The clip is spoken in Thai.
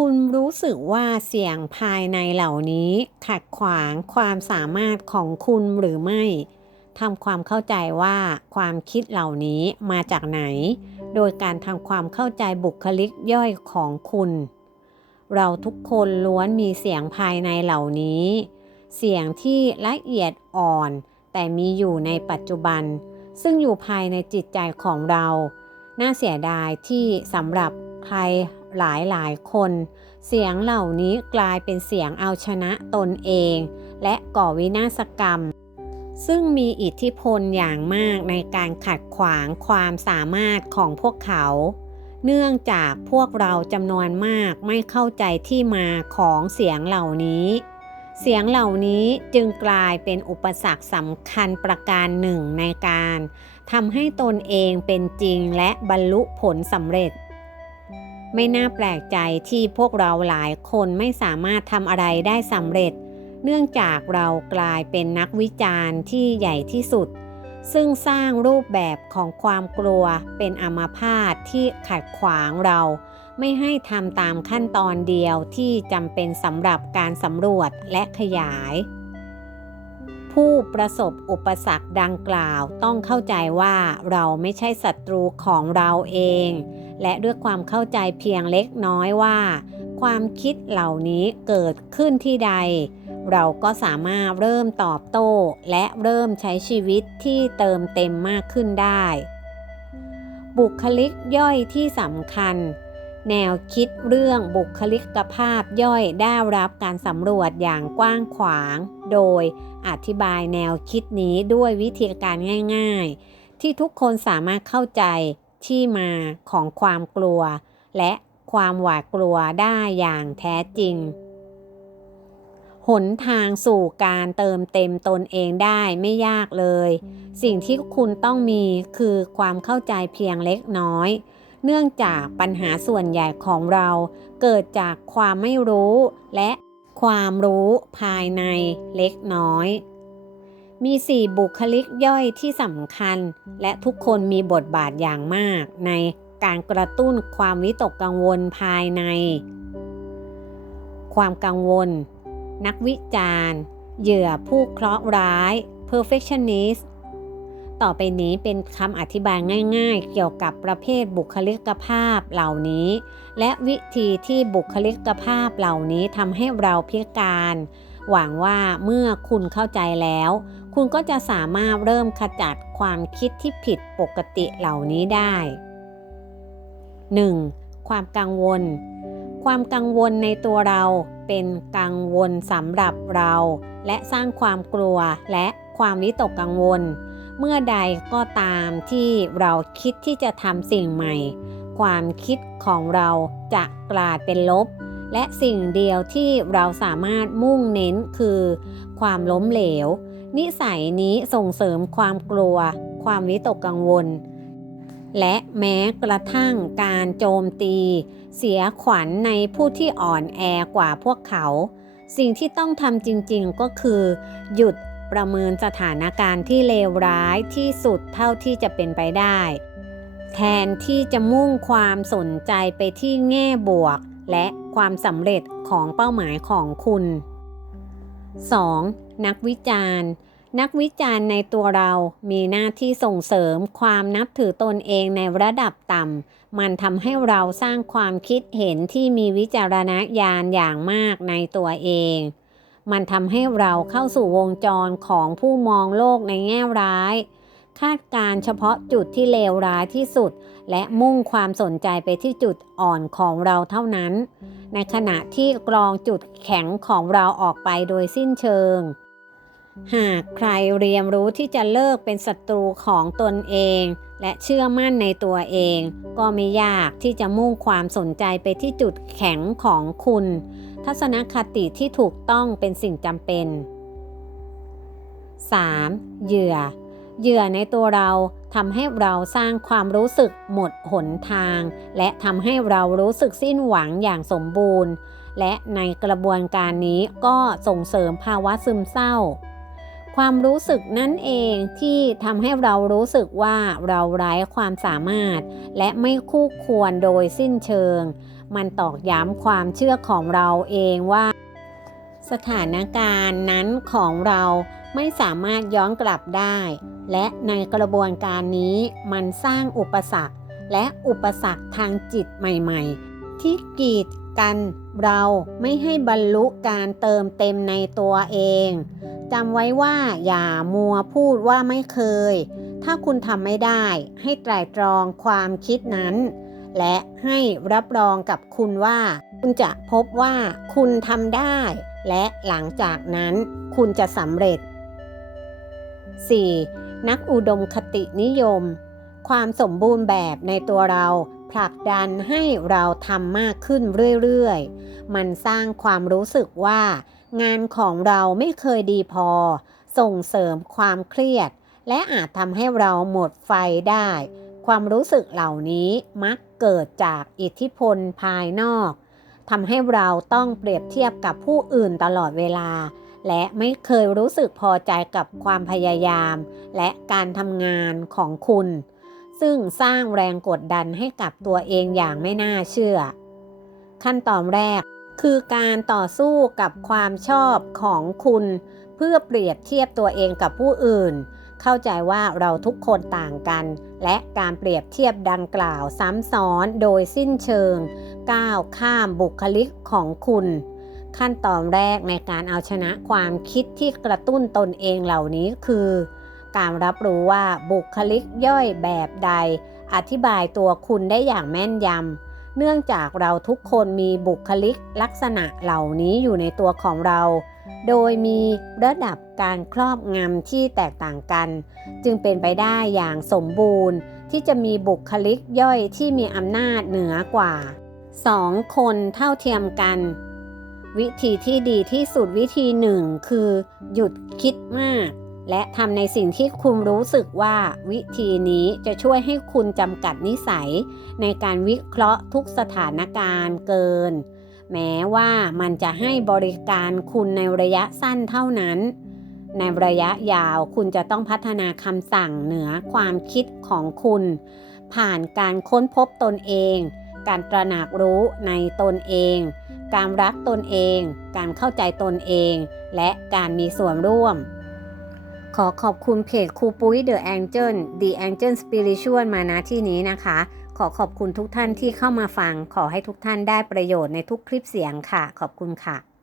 คุณรู้สึกว่าเสียงภายในเหล่านี้ ขัดขวางความสามารถของคุณหรือไม่ทำความเข้าใจว่าความคิดเหล่านี้มาจากไหน โดยการทำความเข้าใจบุคลิกย่อยของคุณ เราทุกคนล้วนมีเสียงภายในเหล่านี้ เสียงที่ละเอียดอ่อน แต่มีอยู่ในปัจจุบัน ซึ่งอยู่ภายในจิตใจของเรา น่าเสียดายที่สำหรับใคร หลายหลายคน เสียงเหล่านี้กลายเป็นเสียงเอาชนะตนเอง และก่อวินาศกรรม ซึ่งมีอิทธิพลอย่างมากในการขัดขวางความสามารถของพวกเขา เนื่องจากพวกเราจำนวนมากไม่เข้าใจที่มาของเสียงเหล่านี้ เสียงเหล่านี้จึงกลายเป็นอุปสรรคสำคัญประการหนึ่งในการทำให้ตนเองเป็นจริงและบรรลุผลสำเร็จ ไม่น่าแปลกใจที่พวกเราหลายคนไม่สามารถทำอะไรได้สำเร็จ เนื่องจากเรากลายเป็นนักวิจารณ์ที่ใหญ่ที่สุด ซึ่งสร้างรูปแบบของความกลัวเป็นอมาพาตที่ขัดขวางเรา ไม่ให้ทำตามขั้นตอนเดียวที่จำเป็นสำหรับการสำรวจและขยาย ผู้ประสบอุปสรรคดังกล่าวต้องเข้าใจว่าเราไม่ใช่ศัตรูของเราเอง และด้วยความเข้าใจเพียงเล็กน้อยว่า ความคิดเหล่านี้เกิดขึ้นที่ใด เราก็สามารถเริ่มตอบโต้ และเริ่มใช้ชีวิตที่เติมเต็มมากขึ้นได้ บุคลิกย่อยที่สำคัญ แนวคิดเรื่องบุคลิกภาพย่อยได้รับการสำรวจอย่างกว้างขวาง โดยอธิบายแนวคิดนี้ด้วยวิธีการง่าย ๆ ที่ทุกคนสามารถเข้าใจ ที่มาของความกลัว และความหวาดกลัวได้อย่างแท้จริง หนทางสู่การเติมเต็มตนเองได้ไม่ยากเลย สิ่งที่คุณต้องมีคือความเข้าใจเพียงเล็กน้อย เนื่องจากปัญหาส่วนใหญ่ของเราเกิดจากความไม่รู้และความรู้ภายในเล็กน้อย มีสี่บุคลิกย่อยที่สำคัญ และทุกคนมีบทบาทอย่างมาก ในการกระตุ้นความวิตกกังวลภายใน ความกังวล นักวิจารณ์ เหยื่อผู้เคราะห์ร้าย perfectionist ต่อไปนี้เป็นคำอธิบายง่ายๆ เกี่ยวกับประเภทบุคลิกภาพเหล่านี้ และวิธีที่บุคลิกภาพเหล่านี้ทำให้เราพิการ หวังว่าเมื่อคุณเข้าใจแล้ว คุณก็จะสามารถเริ่มขจัดความคิดที่ผิดปกติเหล่านี้ได้ 1. ความกังวล ความกังวลในตัวเราเป็นกังวลสำหรับเรา และสร้างความกลัวและความวิตกกังวล เมื่อใดก็ตามที่เราคิดที่จะทำสิ่งใหม่ ความคิดของเราจะกลายเป็นลบ และสิ่งเดียวที่เราสามารถมุ่งเน้นคือ ความล้มเหลว นิสัยนี้ส่งเสริมความกลัว ความวิตกกังวล และแม้กระทั่งการโจมตี เสียขวัญในผู้ที่อ่อนแอกว่าพวกเขา สิ่งที่ต้องทำจริงๆก็คือ หยุดประเมินสถานการณ์ที่เลวร้ายที่สุดเท่าที่จะเป็นไปได้ แทนที่จะมุ่งความสนใจไปที่แง่บวก และความสำเร็จของเป้าหมายของคุณ 2. นักวิจารณ์ นักวิจารณ์ในตัวเรามีหน้าที่ส่งเสริมความนับถือตนเองในระดับต่ำ มันทำให้เราสร้างความคิดเห็นที่มีวิจารณญาณอย่างมากในตัวเอง มันทำให้เราเข้าสู่วงจรของผู้มองโลกในแง่ร้าย คาดการเฉพาะจุดที่เลวร้ายที่สุด และมุ่งความสนใจไปที่จุดอ่อนของเราเท่านั้น ในขณะที่กรองจุดแข็งของเราออกไปโดยสิ้นเชิง หากใครเรียนรู้ที่จะเลิกเป็นศัตรูของตนเอง และเชื่อมั่นในตัวเอง ก็ไม่ยากที่จะมุ่งความสนใจไปที่จุดแข็งของคุณ ทัศนคติที่ถูกต้องเป็นสิ่งจำเป็น 3. เหยื่อ เหยื่อในตัวเราทำให้เราสร้างความรู้สึกหมดหนทาง และทำให้เรารู้สึกสิ้นหวังอย่างสมบูรณ์ และในกระบวนการนี้ก็ส่งเสริมภาวะซึมเศร้า ความรู้สึกนั่นเองที่ทำให้เรารู้สึกว่าเราไร้ความสามารถ และไม่คู่ควรโดยสิ้นเชิง มันตอกย้ำความเชื่อของเราเองว่า สถานการณ์นั้นของเราไม่สามารถย้อนกลับได้ และในกระบวนการนี้มันสร้างอุปสรรค และอุปสรรคทางจิตใหม่ ๆ ที่กีด กันเราไม่ให้บรรลุการเติมเต็มในตัวเองจำไว้ว่าอย่ามัวพูดว่าไม่เคย ถ้าคุณทำไม่ได้ให้ไตร่ตรองความคิดนั้น และให้รับรองกับคุณว่า คุณจะพบว่าคุณทำได้ และหลังจากนั้นคุณจะสำเร็จ 4. นักอุดมคตินิยม ความสมบูรณ์แบบในตัวเรา ผลักดันให้เราทำมากขึ้นเรื่อยๆ มันสร้างความรู้สึกว่า งานของเราไม่เคยดีพอ ส่งเสริมความเครียด และอาจทำให้เราหมดไฟได้ ความรู้สึกเหล่านี้มักเกิดจากอิทธิพลภายนอกทำให้เราต้องเปรียบเทียบกับผู้อื่นตลอดเวลา และไม่เคยรู้สึกพอใจกับความพยายาม และการทำงานของคุณ ซึ่งสร้างแรงกดดันให้กับตัวเองอย่างไม่น่าเชื่อ ขั้นตอนแรกคือการต่อสู้กับความชอบของคุณ เพื่อเปรียบเทียบตัวเองกับผู้อื่น เข้าใจว่าเราทุกคนต่างกัน และการเปรียบเทียบดังกล่าวซ้ำซ้อนโดยสิ้นเชิง ก้าวข้ามบุคลิกของคุณ ขั้นตอนแรกในการเอาชนะความคิดที่กระตุ้นตนเองเหล่านี้คือ การรับรู้ว่าบุคลิกย่อยแบบใด อธิบายตัวคุณได้อย่างแม่นยำ เนื่องจากเราทุกคนมีบุคลิกลักษณะเหล่านี้อยู่ในตัวของเรา โดยมีระดับการครอบงำที่แตกต่างกัน จึงเป็นไปได้อย่างสมบูรณ์ ที่จะมีบุคลิกย่อยที่มีอำนาจเหนือกว่า 2 คนเท่าเทียมกันวิธีที่ดีที่สุดวิธีหนึ่งคือ หยุดคิดมาก และทำในสิ่งที่คุณรู้สึกว่าวิธีนี้จะช่วยให้คุณจำกัดนิสัย ในการวิเคราะห์ทุกสถานการณ์เกิน แม้ว่ามันจะให้บริการคุณในระยะสั้นเท่านั้น ในระยะยาวคุณจะต้องพัฒนาคำสั่งเหนือความคิดของคุณ ผ่านการค้นพบตนเอง การตระหนักรู้ในตนเอง การรักตนเอง การเข้าใจตนเอง และการมีส่วนร่วม ขอขอบคุณเพจครูปุ้ย The Angel The Angel Spiritual มาณที่นี้นะคะ ขอขอบคุณทุกท่านที่เข้ามาฟัง ขอให้ทุกท่านได้ประโยชน์ในทุกคลิปเสียงค่ะ ขอบคุณค่ะ